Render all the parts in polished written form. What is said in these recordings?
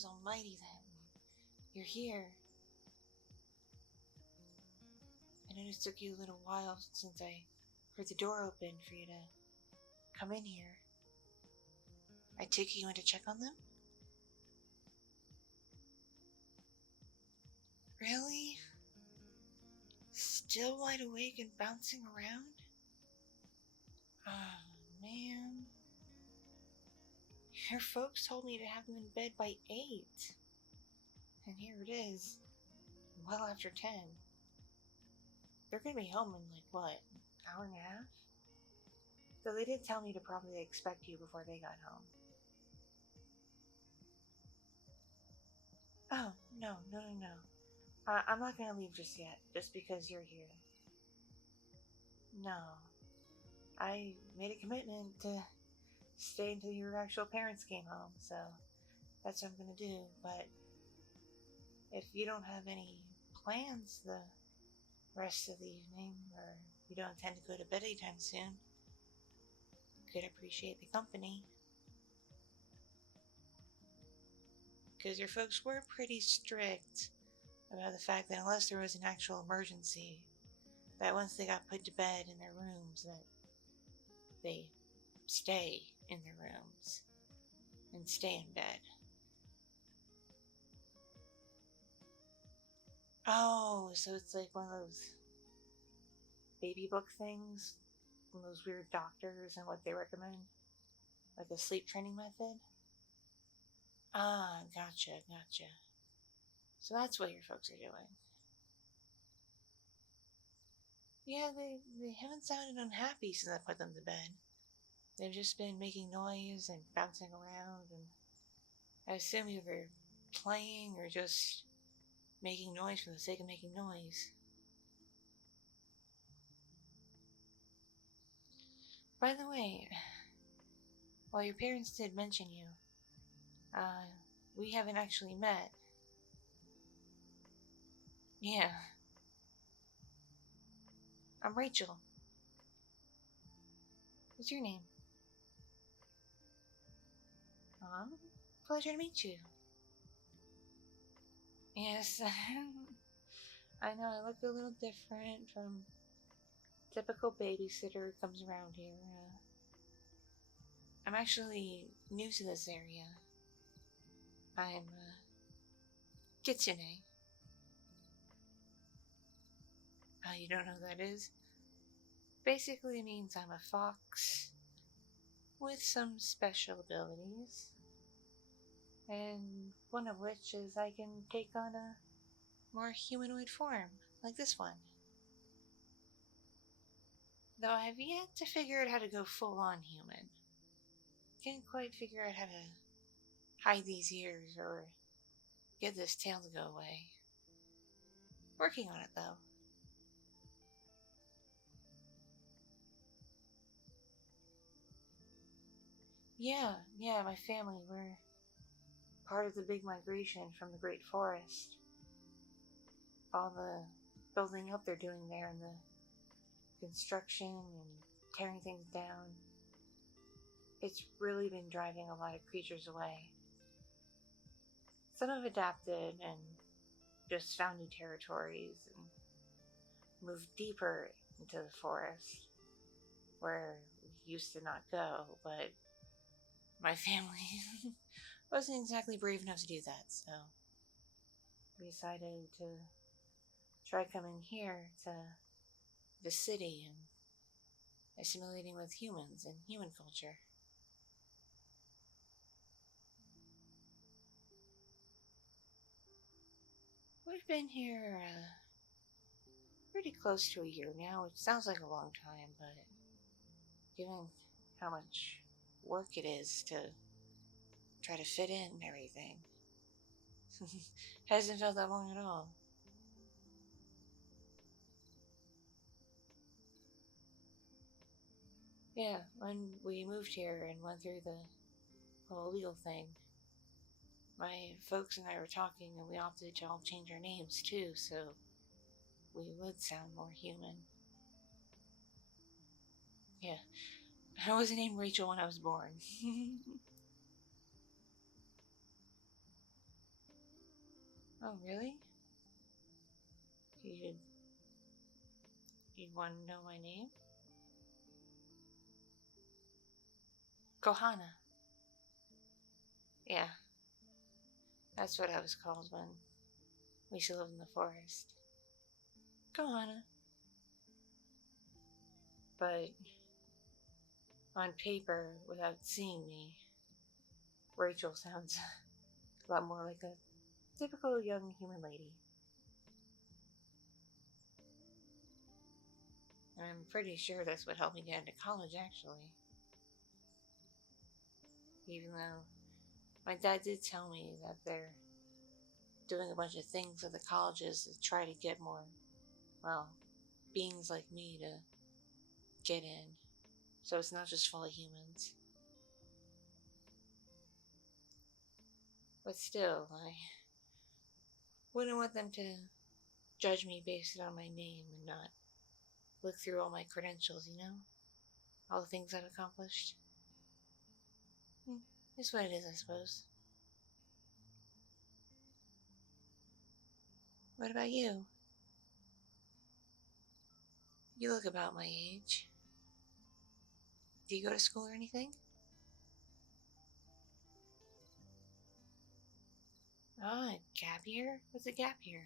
Jeez almighty then. You're here. I noticed it took you a little while since I heard the door open for you to come in here. I take it you went to check on them? Really? Still wide awake and bouncing around? Oh, man. Your folks told me to have them in bed by 8. And here it is, well after 10. They're gonna be home in like, what, an hour and a half? Though they did tell me to probably expect you before they got home. Oh, no. I'm not gonna leave just yet, just because you're here. No. I made a commitment to stay until your actual parents came home, so that's what I'm gonna do. But if you don't have any plans the rest of the evening, or you don't intend to go to bed anytime soon, could appreciate the company. Because your folks were pretty strict about the fact that unless there was an actual emergency, that once they got put to bed in their rooms, that they stay in their rooms and stay in bed. Oh, so it's like one of those baby book things, one of those weird doctors and what they recommend, like a sleep training method. Ah, gotcha. So that's what your folks are doing. Yeah, they haven't sounded unhappy since I put them to bed. They've just been making noise and bouncing around, and I assume either playing or just making noise for the sake of making noise. By the way, while your parents did mention you, we haven't actually met. Yeah. I'm Rachel. What's your name? Pleasure to meet you. Yes, I know I look a little different from typical babysitter who comes around here. I'm actually new to this area. I'm KITSUNE. You don't know what that is? Basically it means I'm a fox with some special abilities. And one of which is I can take on a more humanoid form, like this one. Though I have yet to figure out how to go full-on human. Can't quite figure out how to hide these ears or get this tail to go away. Working on it, though. Yeah, my family, we're part of the big migration from the Great Forest. All the building up they're doing there and the construction and tearing things down. It's really been driving a lot of creatures away. Some have adapted and just found new territories and moved deeper into the forest where we used to not go, but my family wasn't exactly brave enough to do that, so we decided to try coming here to the city and assimilating with humans and human culture. We've been here pretty close to a year now, which sounds like a long time, but given how much work it is to try to fit in and everything, hasn't felt that long at all. Yeah, when we moved here and went through the whole legal thing, my folks and I were talking and we opted to all change our names too, so we would sound more human. Yeah, I wasn't named Rachel when I was born. Oh, really? You'd want to know my name? Kohana. Yeah, that's what I was called when we used to live in the forest. Kohana. But on paper, without seeing me, Rachel sounds a lot more like a typical young human lady. And I'm pretty sure that's what helped me get into college, actually. Even though my dad did tell me that they're doing a bunch of things at the colleges to try to get more, well, beings like me to get in. So it's not just full of humans. But still, I wouldn't want them to judge me based on my name and not look through all my credentials, you know? All the things I've accomplished. It's what it is, I suppose. What about you? You look about my age. Do you go to school or anything? Ah, gap year? What's a gap year?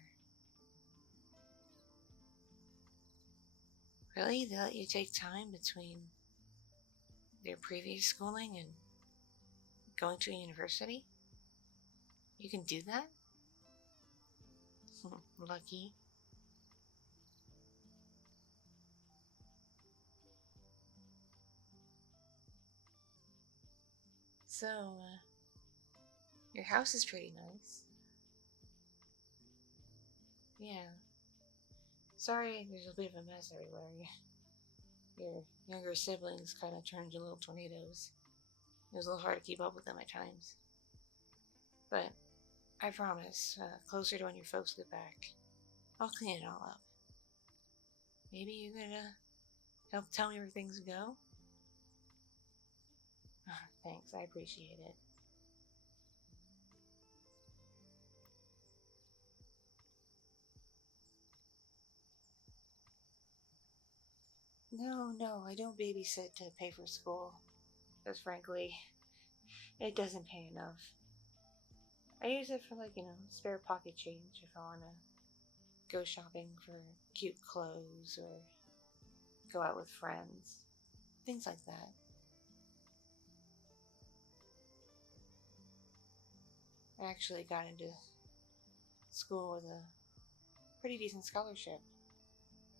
Really? They let you take time between their previous schooling and going to a university? You can do that? Lucky. So, your house is pretty nice. Yeah. Sorry, there's a bit of a mess everywhere. Your younger siblings kind of turned into little tornadoes. It was a little hard to keep up with them at times. But I promise, closer to when your folks get back, I'll clean it all up. Maybe you could help tell me where things go? Thanks, I appreciate it. No, I don't babysit to pay for school. Because frankly, it doesn't pay enough. I use it for, spare pocket change if I want to go shopping for cute clothes or go out with friends. Things like that. I actually got into school with a pretty decent scholarship,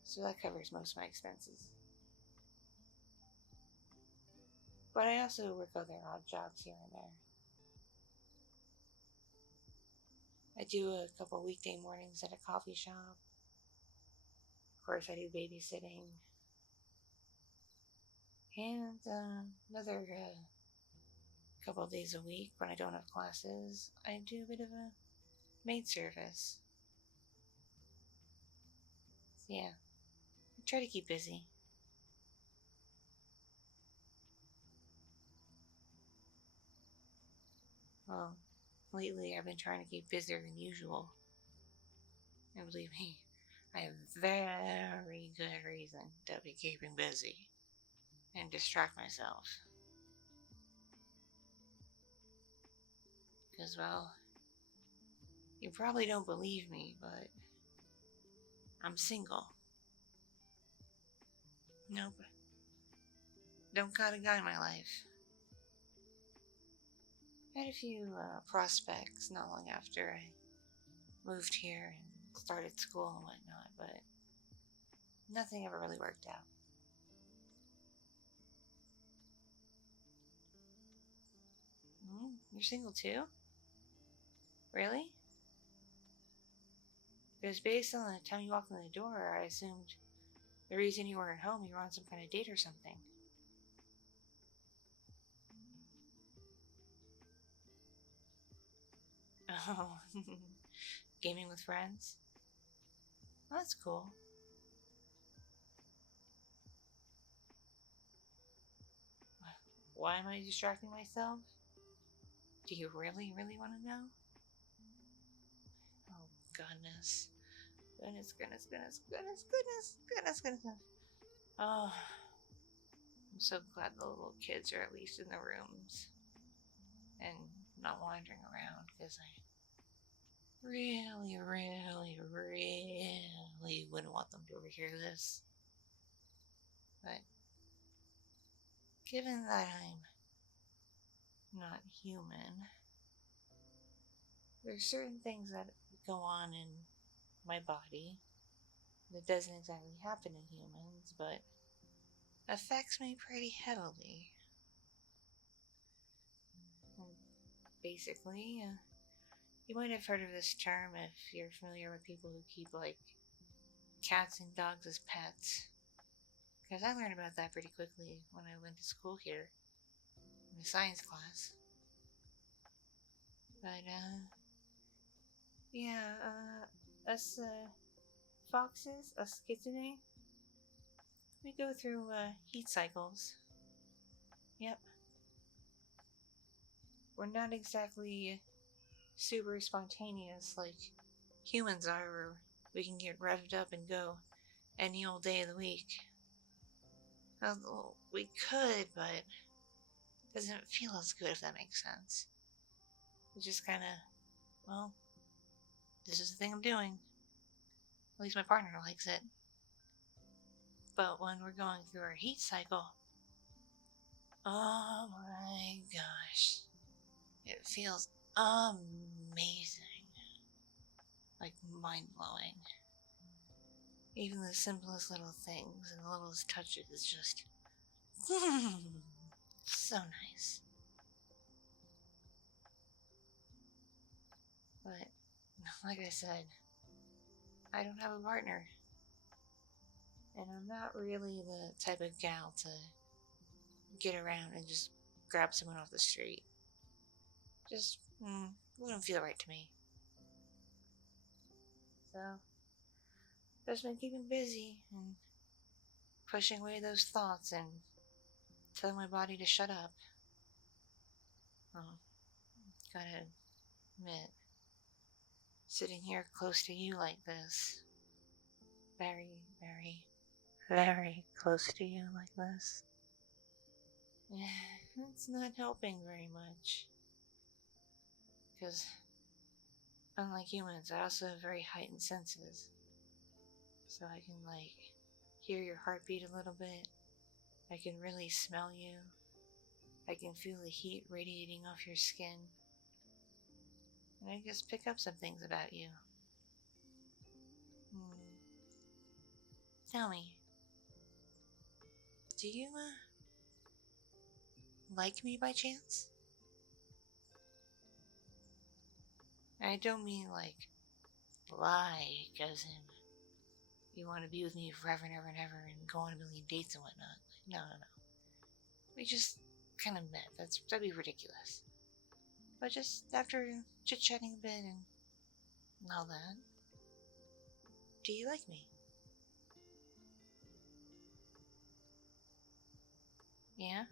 so that covers most of my expenses. But I also work other odd jobs here and there. I do a couple weekday mornings at a coffee shop. Of course, I do babysitting. And another couple of days a week when I don't have classes, I do a bit of a maid service. So yeah, I try to keep busy. Well, lately I've been trying to keep busier than usual. And believe me, I have very good reason to be keeping busy and distract myself. Because, well, you probably don't believe me, but I'm single. Nope. Don't got a guy in my life. I had a few prospects not long after I moved here and started school and whatnot, but nothing ever really worked out. You're single too? Really? Because based on the time you walked in the door, I assumed the reason you weren't home, you were on some kind of date or something. Oh, gaming with friends? Well, that's cool. Why am I distracting myself? Do you really want to know? Oh, goodness. Goodness. Oh, I'm so glad the little kids are at least in the rooms and not wandering around, because I really wouldn't want them to overhear this. But given that I'm not human, there's certain things that go on in my body that doesn't exactly happen in humans, but affects me pretty heavily. And basically, you might have heard of this term if you're familiar with people who keep, like, cats and dogs as pets. Because I learned about that pretty quickly when I went to school here in a science class. But, yeah, us, foxes, us kitsune, we go through, heat cycles. Yep. We're not exactly super spontaneous like humans are, where we can get revved up and go any old day of the week. Well, we could, but it doesn't feel as good, if that makes sense. It's just kind of, well, this is the thing I'm doing. At least my partner likes it. But when we're going through our heat cycle, oh my gosh, it feels amazing. Like, mind-blowing. Even the simplest little things and the littlest touches is just so nice. But, like I said, I don't have a partner. And I'm not really the type of gal to get around and just grab someone off the street. Just, wouldn't feel right to me. So, just been keeping busy and pushing away those thoughts and telling my body to shut up. Oh, gotta admit, sitting here close to you like this, very close to you like this, it's not helping very much. Because, unlike humans, I also have very heightened senses. So I can, like, hear your heartbeat a little bit. I can really smell you. I can feel the heat radiating off your skin. And I just pick up some things about you. Tell me, do you, like me by chance? I don't mean, like, like, as in, you want to be with me forever and ever and ever and go on a million dates and whatnot. No. We just kind of met. That'd be ridiculous. But just after chit-chatting a bit and all that, do you like me? Yeah?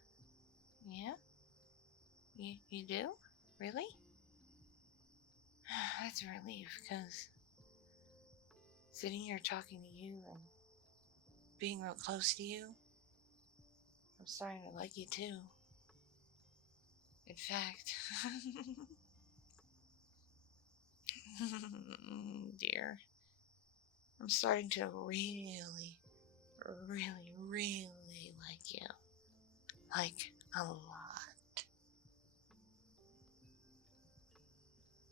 You do? Really? That's a relief, because sitting here talking to you and being real close to you, I'm starting to like you too. In fact, dear, I'm starting to really like you. Like, a lot.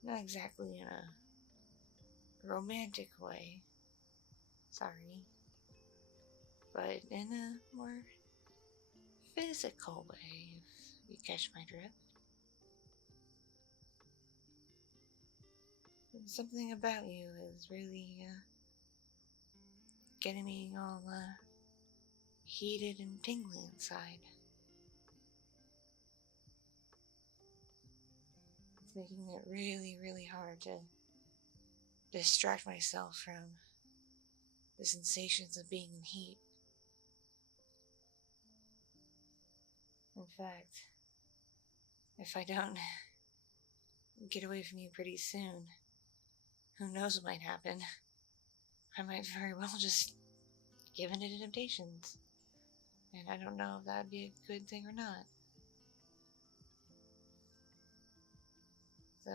Not exactly in a romantic way, sorry, but in a more physical way, if you catch my drift. And something about you is really getting me all heated and tingly inside. It's making it really hard to distract myself from the sensations of being in heat. In fact, if I don't get away from you pretty soon, Who knows what might happen? I might very well just give in to temptations. And I don't know if that'd be a good thing or not. So,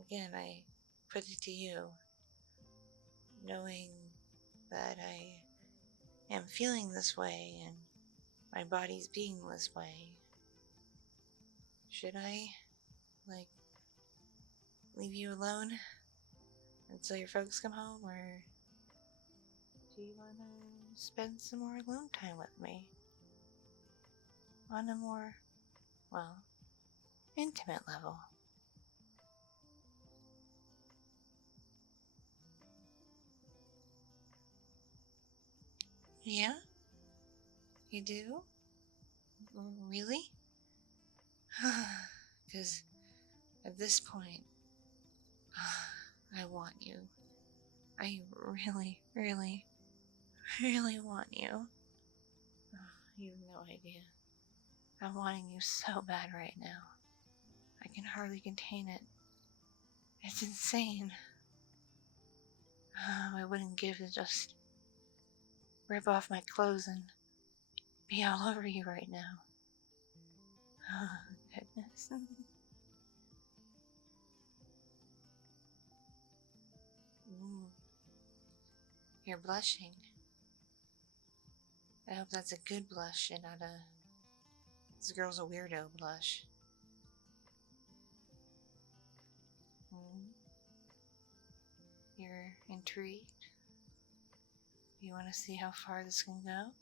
again, I put it to you, knowing that I am feeling this way and my body's being this way. Should I, leave you alone until your folks come home, or do you want to spend some more alone time with me? On a more, intimate level. Yeah? You do? Really? Because at this point, I want you. I really, really, really want you. You have no idea. I'm wanting you so bad right now. I can hardly contain it. It's insane. I wouldn't give to just rip off my clothes and be all over you right now. Oh, goodness. Ooh. You're blushing. I hope that's a good blush and not a "this girl's a weirdo" blush. You're intrigued? You want to see how far this can go?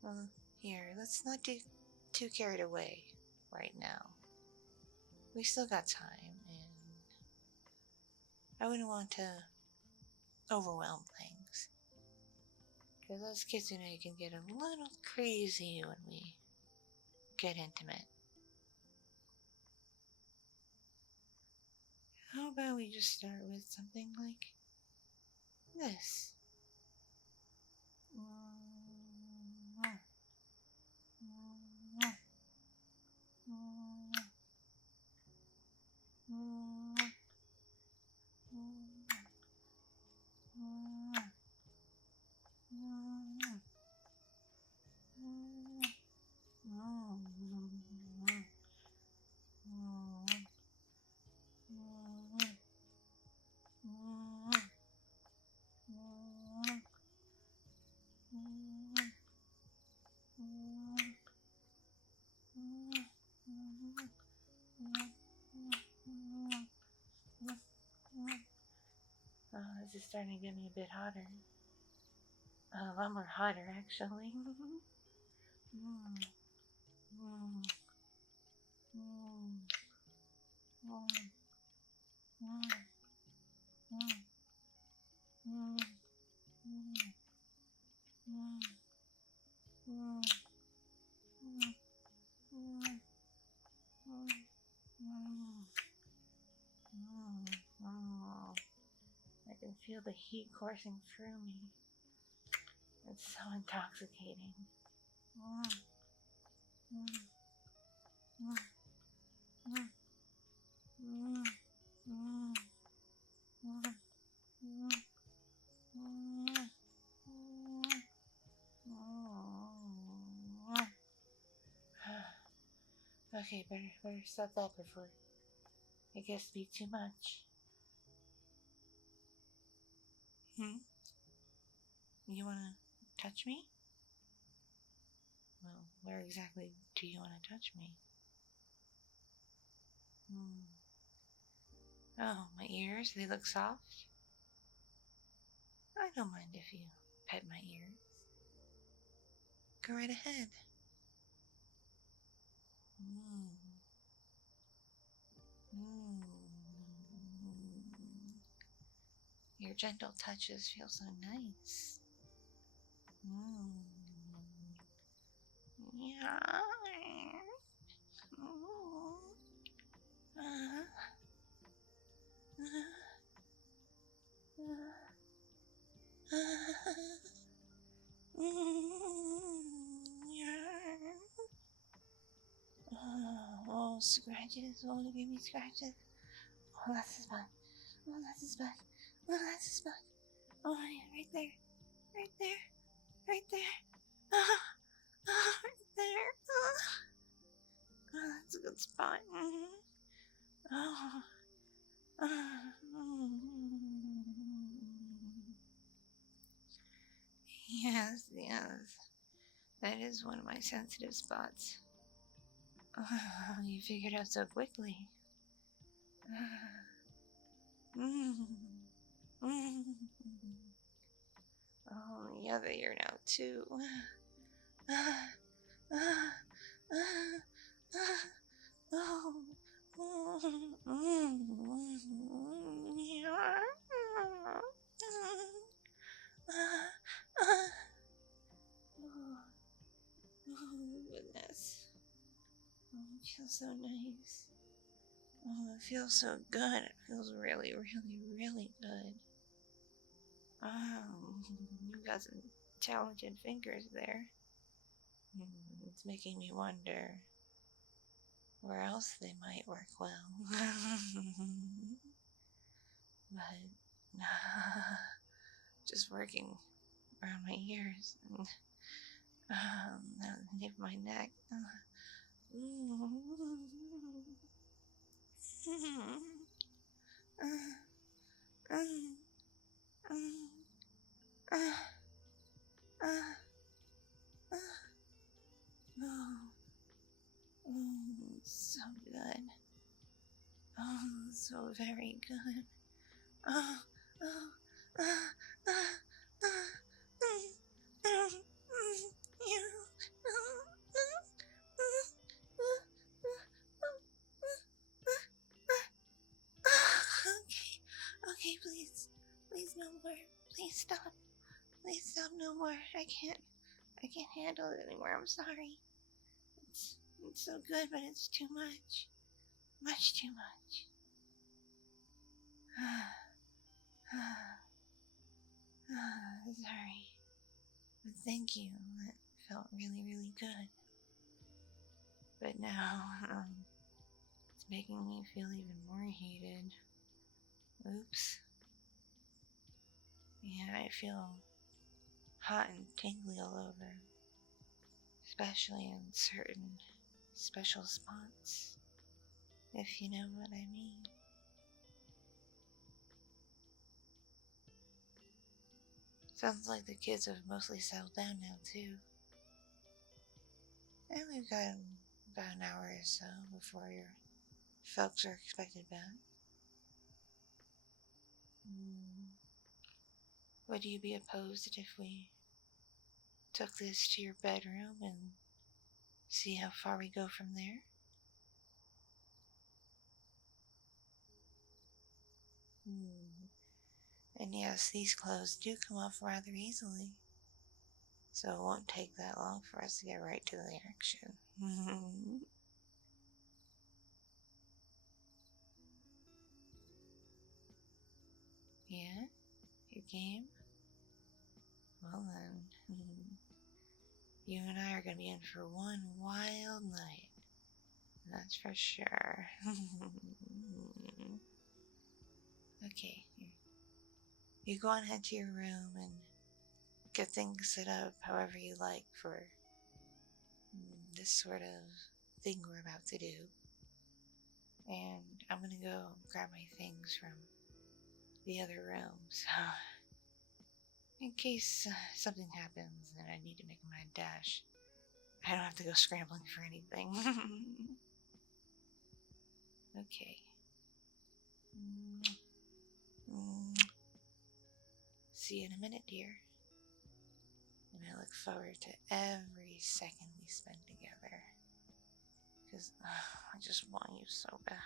Well, here, let's not get too carried away right now. We still got time, and I wouldn't want to overwhelm things. Because as Kitsune can get a little crazy when we get intimate. How about we just start with something like this? This is starting to get me a bit hotter. A lot more hotter, actually. I can feel the heat coursing through me. It's so intoxicating. Okay, better stop that before it gets to be too much. You wanna touch me? Well, where exactly do you wanna touch me? Oh, my ears? They look soft? I don't mind if you pet my ears. Go right ahead. Your gentle touches feel so nice. Yeah. Oh, scratches. Oh, give me scratches. Oh, that's a spot. Oh, that's a spot. Oh, that's a spot. Oh, yeah, right there. Right there. Right there. Oh, oh right there. Oh, that's a good spot. Oh. Yes, yes. That is one of my sensitive spots. You figured out so quickly. Oh, the other ear now, too. Goodness. Oh, it feels so nice. Oh, it feels so good. It feels really, really, really good. Oh, you've got some talented fingers there. It's making me wonder where else they might work well. But just working around my ears and the nape of my neck. So good. Oh, so very good. Oh, oh, okay, please no more. Please stop. Please stop no more. I can't handle it anymore. I'm sorry. It's so good, but it's too much. Much too much. Sorry. But thank you. That felt really, really good. But now, it's making me feel even more heated. Oops. Yeah, I feel hot and tingly all over. Especially in certain special spots. If you know what I mean. Sounds like the kids have mostly settled down now, too. And we've got about an hour or so before your folks are expected back. Would you be opposed if we took this to your bedroom and see how far we go from there? And yes, these clothes do come off rather easily, so it won't take that long for us to get right to the action. Yeah? Your game? Well then, you and I are going to be in for one wild night. That's for sure. Okay, you go on ahead to your room and get things set up however you like for this sort of thing we're about to do. And I'm going to go grab my things from the other room, so in case something happens and I need to make a mad dash, I don't have to go scrambling for anything. Okay. See you in a minute, dear. And I look forward to every second we spend together. Because I just want you so bad.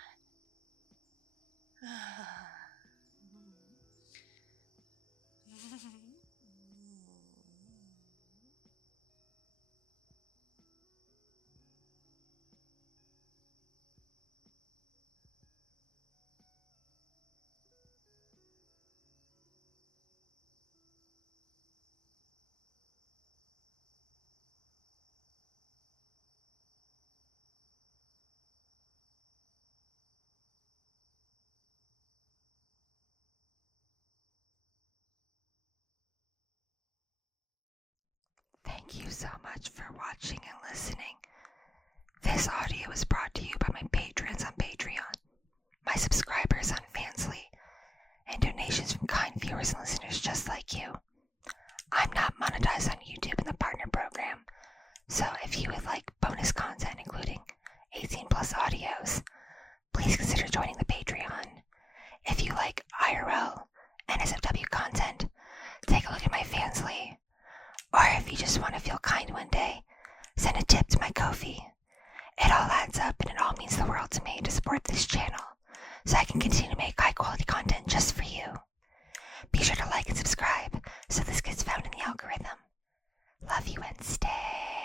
Thank you so much for watching and listening. This audio is brought to you by my patrons on Patreon, my subscribers on Fansly, and donations from kind viewers and listeners just like you. I'm not monetized on YouTube in the partner program, so if you would like bonus content including 18 plus audios, please consider joining the Patreon. If you like IRL and SFW content, take a look at my Fansly. Or if you just want to feel kind one day, send a tip to my Ko-fi. It all adds up and it all means the world to me to support this channel, so I can continue to make high quality content just for you. Be sure to like and subscribe so this gets found in the algorithm. Love you and stay.